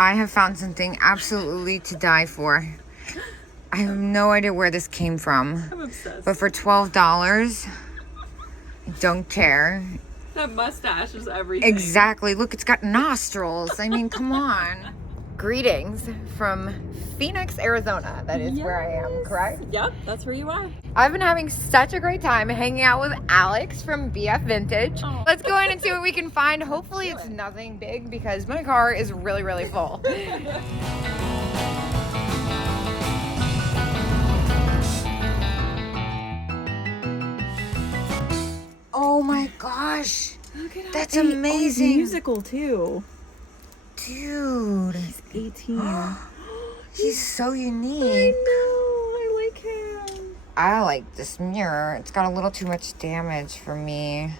I have found something absolutely to die for. I have no idea where this came from. I'm obsessed. But for $12, I don't care. That mustache is everything. Exactly. Look, it's got nostrils. I mean, come on. Greetings from Phoenix, Arizona. That is where I am, correct? Yep, that's where you are. I've been having such a great time hanging out with Alex from BF Vintage. Oh. Let's go in and see what we can find. Hopefully it's nothing big because my car is really, really full. Oh my gosh. Look at That's how amazing. Oh, musical too. Dude. He's 18. He's so unique. I know. I like him. I like this mirror. It's got a little too much damage for me.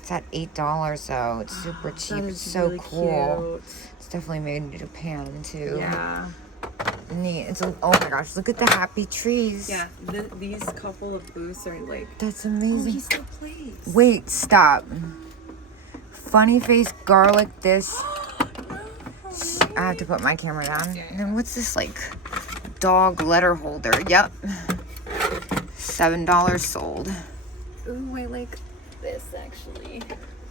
It's at $8 though. It's super cheap. It's so really cool. Cute. It's definitely made in Japan too. Yeah. Neat. It's a, oh my gosh, look at the happy trees. Yeah. These couple of booths are like. That's Oh, amazing. he still plays. Wait, stop. Funny face garlic this. I have to put my camera down. And then what's this like dog letter holder? Yep. $7 sold. Ooh, I like this actually.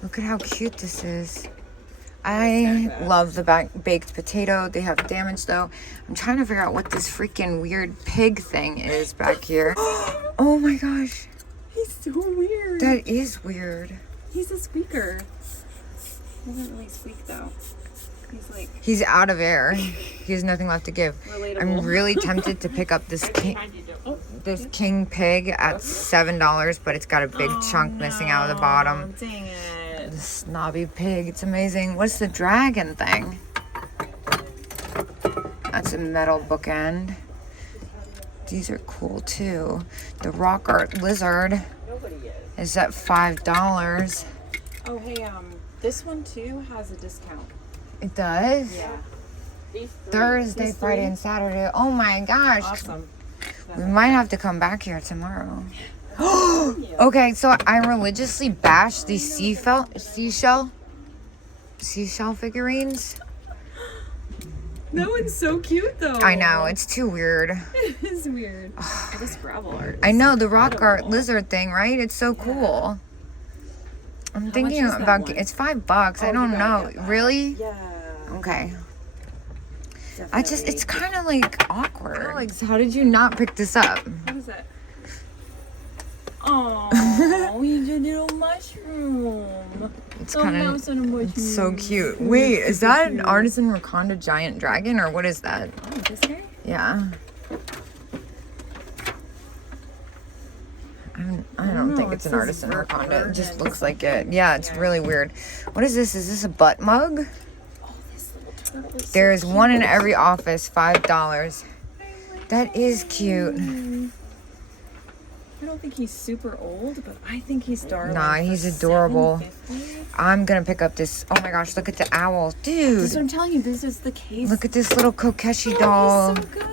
Look at how cute this is. I love the baked potato. They have damage though. I'm trying to figure out what this freaking weird pig thing is back here. Oh my gosh. He's so weird. That is weird. He's a squeaker. He doesn't really squeak though. He's like. He's out of air. He has nothing left to give. Relatable. I'm really tempted to pick up this king pig at $7, but it's got a big chunk missing out of the bottom. Dang it. The snobby pig. It's amazing. What's the dragon thing? That's a metal bookend. These are cool too. The rock art lizard is at $5. Oh hey, this one too has a discount. It does? Yeah. Thursday, These Friday, three? and Saturday. Oh my gosh. Awesome. We might have to come back here tomorrow. Okay, so I religiously bash these seashell figurines. That one's so cute though. I know, it's too weird. It is weird. This gravel art. I know, the rock art lizard thing, right? It's so cool. I'm thinking much is that about, one? it's $5. I you don't gotta know. get that. Really? Yeah. Okay. Definitely. It's kind of like awkward. Alex, how did you not pick this up? What is that? Oh, he's a little mushroom. It's Oh, kind mouse and a mushroom. It's so cute. Wait, is that an Artisan Wakanda giant dragon or what is that? Oh, this guy? Yeah. I don't think it's an Artisan Wakanda. It just looks like it. Yeah, it's really weird. What is this? Is this a butt mug? Oh, this little turtle is so There's one in cute. every office, $5. That is cute. I don't think he's super old, but I think he's darling. Nah, for he's adorable. $7.50. I'm gonna pick up this. Oh my gosh, look at the owl. That's what Dude, I'm telling you. This is the case. look at this little Kokeshi Oh, doll. he's so good.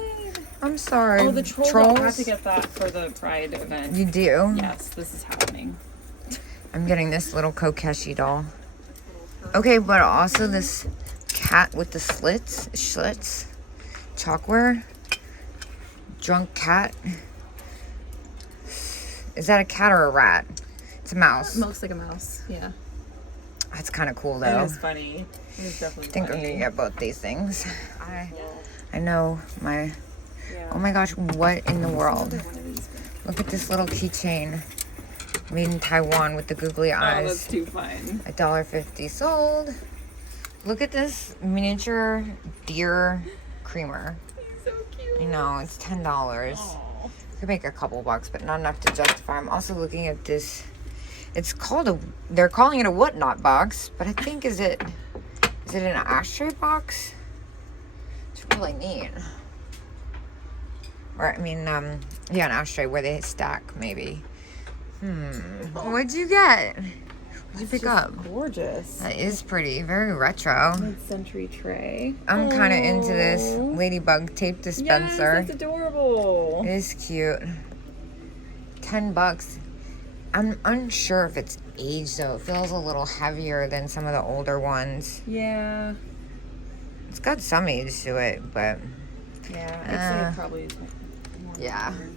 I'm sorry. Oh, the trolls. I have to get that for the Pride event. You do? Yes, this is happening. I'm getting this little Kokeshi doll. Okay, but also this cat with the slits, chalkware, drunk cat. Is that a cat or a rat? It's a mouse. It looks like a mouse. Yeah. That's kind of cool It though. is funny. It is definitely I think I'm funny. gonna get both these things. I know my. Yeah. Oh my gosh, what in the world? One of these. Look at this little keychain made in Taiwan with the googly Oh, that's eyes. too fun. $1.50 sold. Look at this miniature deer creamer. He's so cute. I know, it's $10. Aw. Could make a couple bucks, but not enough to justify. I'm also looking at this. It's called they're calling it a whatnot box, but I think is it an ashtray box? It's really neat. Or, I mean, yeah, an ashtray where they stack, maybe. What'd you get? What'd you pick up? Gorgeous. That is pretty. Very retro. Mid-century tray. I'm kind of into this Aw. ladybug tape Yes, dispenser. that's adorable. It is cute. $10. I'm unsure if it's aged though. It feels a little heavier than some of the older ones. Yeah. It's got some age to it, but Yeah, I'd say it probably is more. yeah. modern.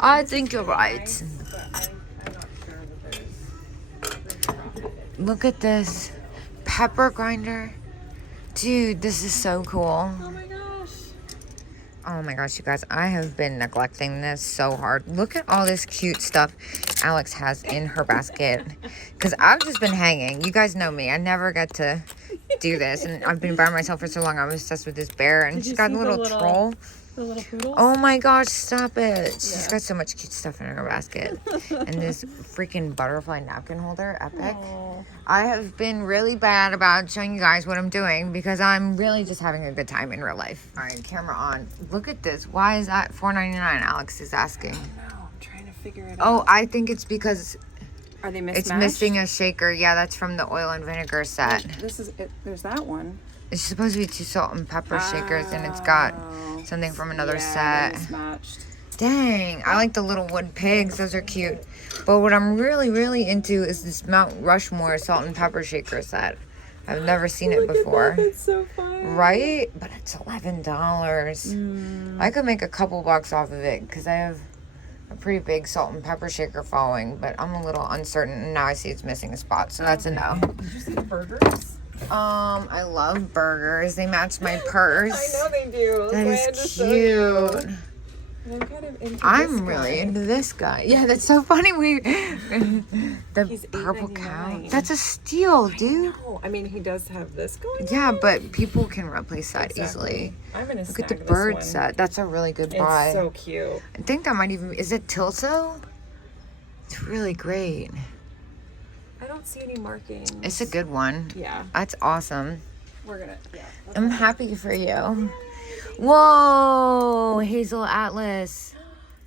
I think you're right. Nice, but I'm not sure that there's profit. Look at this pepper grinder. Dude, this is so cool. Oh my gosh. Oh my gosh, you guys, I have been neglecting this so hard. Look at all this cute stuff Alex has in her basket. Because I've just been hanging. You guys know me. I never get to do this. And I've been by myself for so long. I'm obsessed with this bear. And she's got a little troll. The little poodles? Oh my gosh, stop it. She's Yeah. got so much cute stuff in her basket. And this freaking butterfly napkin holder, epic. Aw. I have been really bad about showing you guys what I'm doing because I'm really just having a good time in real life. All right, camera on. Look at this. Why is that $4.99? Alex is asking. No, I'm trying to figure it Oh, out. I think it's because Are they mismatched? it's missing a shaker. Yeah, that's from the oil and vinegar set. This is it. There's that one. It's supposed to be 2 salt and pepper shakers, and it's got Oh. something from another Yeah, set. they're mismatched. Dang, I like the little wood pigs. Those are cute. But what I'm really into is this Mount Rushmore salt and pepper shaker set. I've never seen it Look at before. that, that's so fun. Right? But it's $11. I could make a couple bucks off of it because I have a pretty big salt and pepper shaker following, but I'm a little uncertain. And now I see it's missing a spot, so that's a no. Did you see the burgers? I love burgers. They match my purse. I know they do. That That's why I is just showed you. cute. And I'm kind of into I'm this really guy. into this guy. Yeah, that's so funny. The He's purple cow. $8.99. That's a steal, dude. Oh, I mean, he does have this going. Yeah, on. but people can replace that Exactly. easily. I'm gonna Look at the snag this bird one. set. That's a really good buy. It's so cute. I think that might even is it Tilso? It's really great. I don't see any markings. It's a good one. Yeah, That's awesome. we're gonna. Yeah. I'm happy for you. Whoa, Hazel Atlas.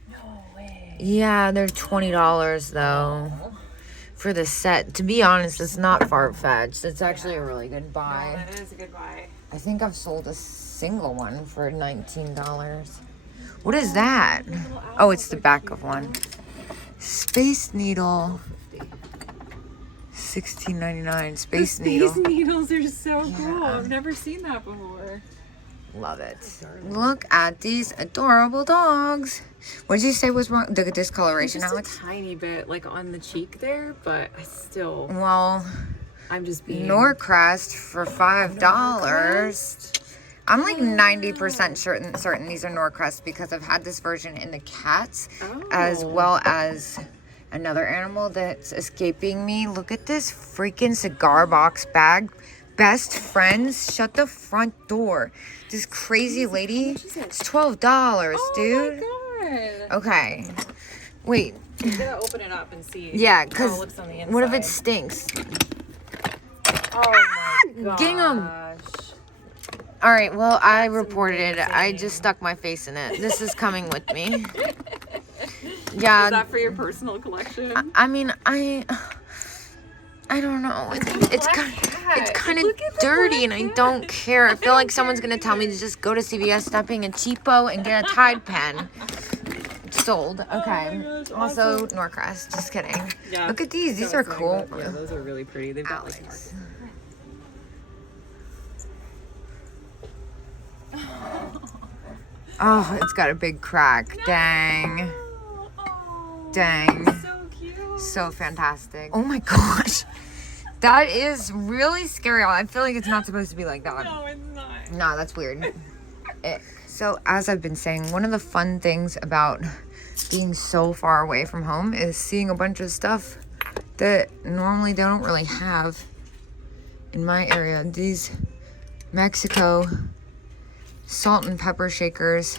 No way. Yeah, they're $20 though for the set. To be honest, it's not far-fetched. It's actually a really good No, buy. that is a good buy. I think I've sold a single one for $19. What is that? Oh, it's the back of one. Space Needle. $16.99. Space Needle. These needles are so cool. Yeah. I've never seen that before. Love it. Look at these adorable dogs. What did you say was wrong? The discoloration, Just Alex? a tiny bit, like on the cheek there, but I still. Well, I'm just being. Norcrest for $5. I'm like 90% certain these are Norcrest because I've had this version in the cats as well as another animal that's escaping me. Look at this freaking cigar box bag. Best friends, shut the front door. This crazy lady, it's $12, dude. Oh my god. Okay. Wait. I'm gonna open it up and see. Yeah, how it because looks on the inside. what if it stinks? Oh my god. Gingham. All right, well, I reported it. I just stuck my face in it. This is coming with me. Yeah. Is that for your personal collection? I mean, I don't know. It's kind of dirty, and I don't care. I feel like someone's gonna tell me to just go to CVS, stop being a cheapo, and get a Tide pen. Sold. Okay. gosh, Also, Norcrest. Just kidding. Yeah. Look at these. These are cool. Yeah, those are really pretty. They've got like Alex. Oh, it's got a big crack. Dang. Dang. So cute. So fantastic. Oh my gosh. That is really scary. I feel like it's not supposed to be like that. No, it's not. No, that's weird. So, as I've been saying, one of the fun things about being so far away from home is seeing a bunch of stuff that normally they don't really have in my area. These Mexico salt and pepper shakers.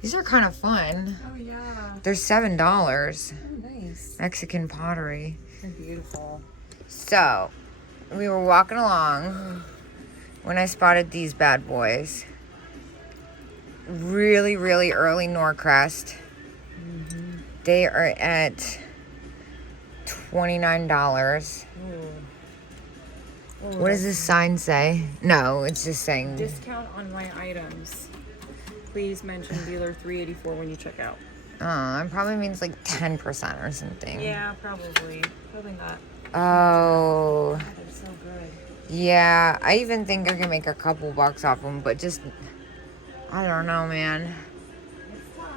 These are kind of fun. Oh yeah. They're $7. Oh, nice. Mexican pottery. They're beautiful. So, we were walking along when I spotted these bad boys. Really early Norcrest. They are at $29. What does this sign say? No, it's just saying. Discount on my items. Please mention dealer 384 when you check out. Oh, it probably means like 10% or something. Yeah, probably. Probably not. Oh, They're so good. Yeah, I even think I can make a couple bucks off them, but just, I don't know, man.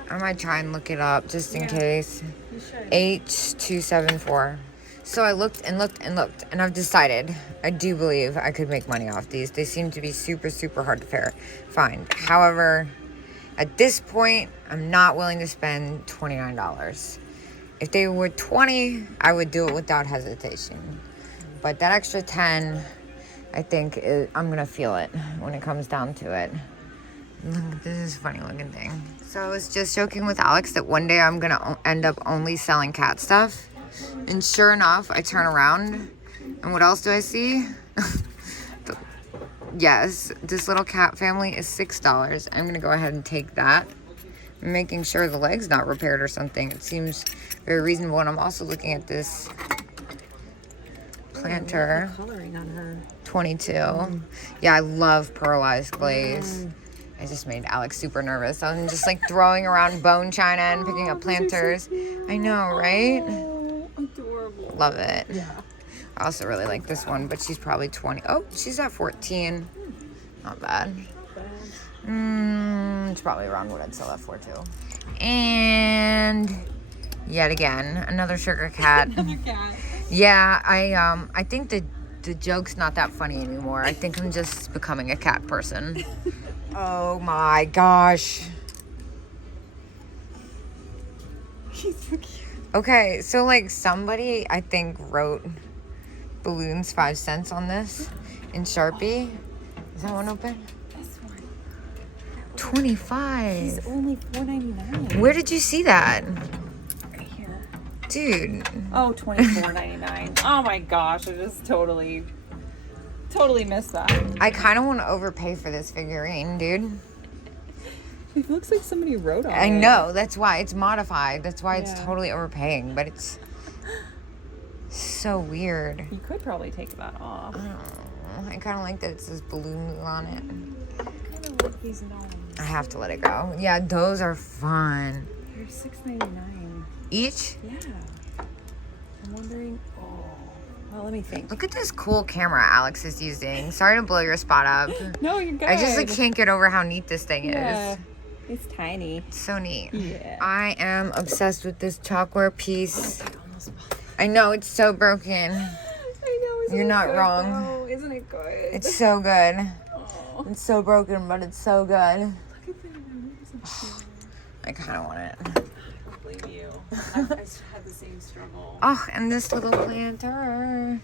I might try and look it up just in case. You should. H274. So I looked and looked and looked, and I've decided I do believe I could make money off these. They seem to be super, super hard to find. However, at this point, I'm not willing to spend $29. If they were $20, I would do it without hesitation. But that extra $10, I think I'm gonna feel it when it comes down to it. Look, this is a funny looking thing. So I was just joking with Alex that one day I'm gonna end up only selling cat stuff. And sure enough, I turn around and what else do I see? Yes, this little cat family is $6. I'm gonna go ahead and take that. I'm making sure the leg's not repaired or something. It seems very reasonable. And I'm also looking at this planter. Coloring on her. 22. Yeah, I love pearlized glaze. I just made Alex super nervous. I'm just like throwing around bone china and picking up planters. I know, right? Oh, adorable. Love it. Yeah. I also really like this one, but she's probably 20. Oh, she's at 14. Not bad. It's probably around what I'd sell that for too. And yet again, another sugar cat. Another cat. Yeah, I think the joke's not that funny anymore. I think I'm just becoming a cat person. Oh my gosh. She's so cute. Okay, so like somebody I think wrote balloons 5 cents on this in Sharpie. Is that one open? This one. 25. It's only $4.99. Where did you see that? Right here. Dude. Oh, $24.99. Oh my gosh, I just totally missed that. I kind of want to overpay for this figurine, dude. It looks like somebody wrote on it. I know, that's why it's modified. That's why it's Yeah. totally overpaying, but it's so weird. You could probably take that off. I kind of like that it says balloon on it. Kind of like these gnomes. I have to let it go. Yeah, those are fun. They're $6.99. Each? Yeah. I'm wondering. Oh. Well, let me think. Look at this cool camera Alex is using. Sorry to blow your spot up. No, you're good. I just like can't get over how neat this thing Yeah. is. It's tiny. It's so neat. Yeah. I am obsessed with this chalkware piece. I know, it's so broken. I know. Isn't You're it not good, wrong. though? Isn't it good? It's so good. Oh, It's so broken, but it's so good. look at that. I kind of want it. I don't blame you. I had the same struggle. Oh, and this little planter.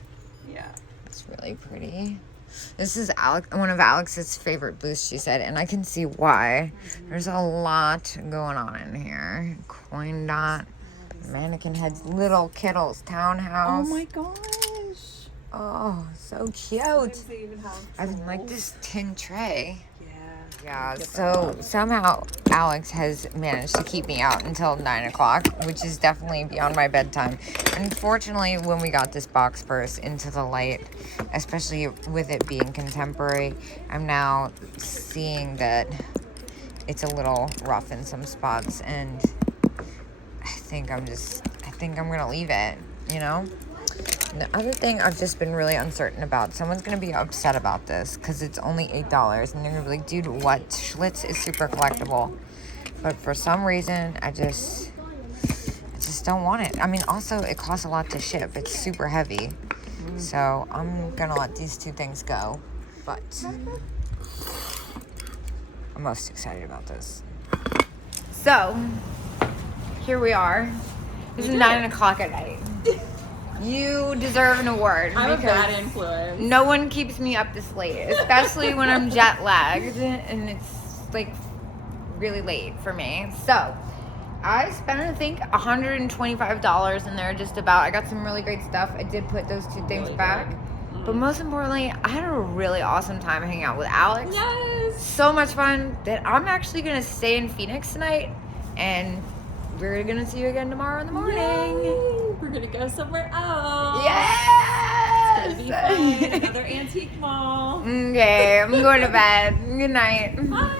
Yeah. It's really pretty. This is one of Alex's favorite booths, she said, and I can see why. There's a lot going on in here. Coin dot, mannequin heads, little Kittles townhouse. Oh my gosh. Oh, so cute. Sometimes they even have I even like trolls. this tin tray. Yeah. Yeah, so somehow Alex has managed to keep me out until 9 o'clock, which is definitely beyond my bedtime. Unfortunately, when we got this box purse into the light, especially with it being contemporary, I'm now seeing that it's a little rough in some spots, and I think I'm gonna leave it, you know? And the other thing I've just been really uncertain about, someone's going to be upset about this because it's only $8 and they're going to be like, dude, what? Schlitz is super collectible. But for some reason, I just don't want it. I mean, also, it costs a lot to ship. It's super heavy. So I'm going to let these two things go. But I'm most excited about this. So, here we are. It's 9 o'clock at night. You deserve an award. I'm a because bad influence. no one keeps me up this late, especially when I'm jet lagged and it's like really late for me. So I spent, I think, $125 in there just about. I got some really great stuff. I did put those two things back. But most importantly, I had a really awesome time hanging out with Alex. Yes. So much fun that I'm actually going to stay in Phoenix tonight, and we're going to see you again tomorrow in the morning. Yay. We're gonna go somewhere else. Yes! It's gonna be fun. Another antique mall. Okay, I'm going to bed. Good night. Bye.